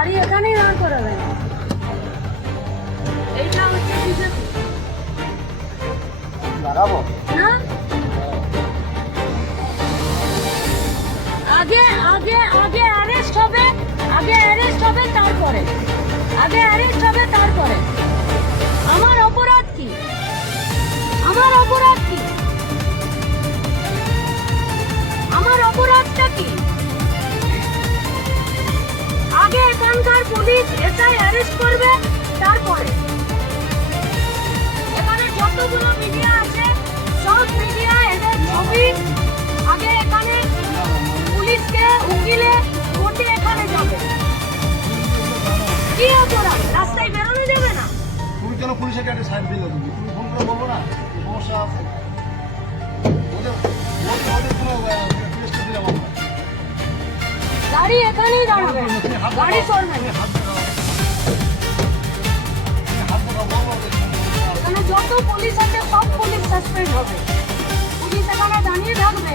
গাড়ি এখানেই দাঁড় করাবেন। এইটা হচ্ছে বিজেপি লাগাবো না? আগে আগে আগে অ্যারেস্ট হবে, তারপরে আমার অপরাধ কি? আমার অপরাধটা কি? আগে এখানকার পুলিশ এসআই অ্যারেস্ট করবে, তারপরে এখানে যতগুলো মিডিয়া আছে সব মিডিয়া এদের ছবি আগে এখানে পুলিশকে উকিলে কোর্টে এখানে যাবে। কি অপরাধ? রাস্তায় বেরোনো যাবে না? তুমি কেন পুলিশের একটা সাইড দিলে? তুমি ফোন করে বলবো না সমস্যা আছে ওদের কোনো টেস্ট দিলাম আমরা। গাড়ি এখানেই দাঁড়াবে, গাড়ি সরবে। এখানে যত পুলিশ আছে সব পুলিশ সাসপেন্ড হবে। পুলিশ এখানে দাঁড়িয়ে থাকবে।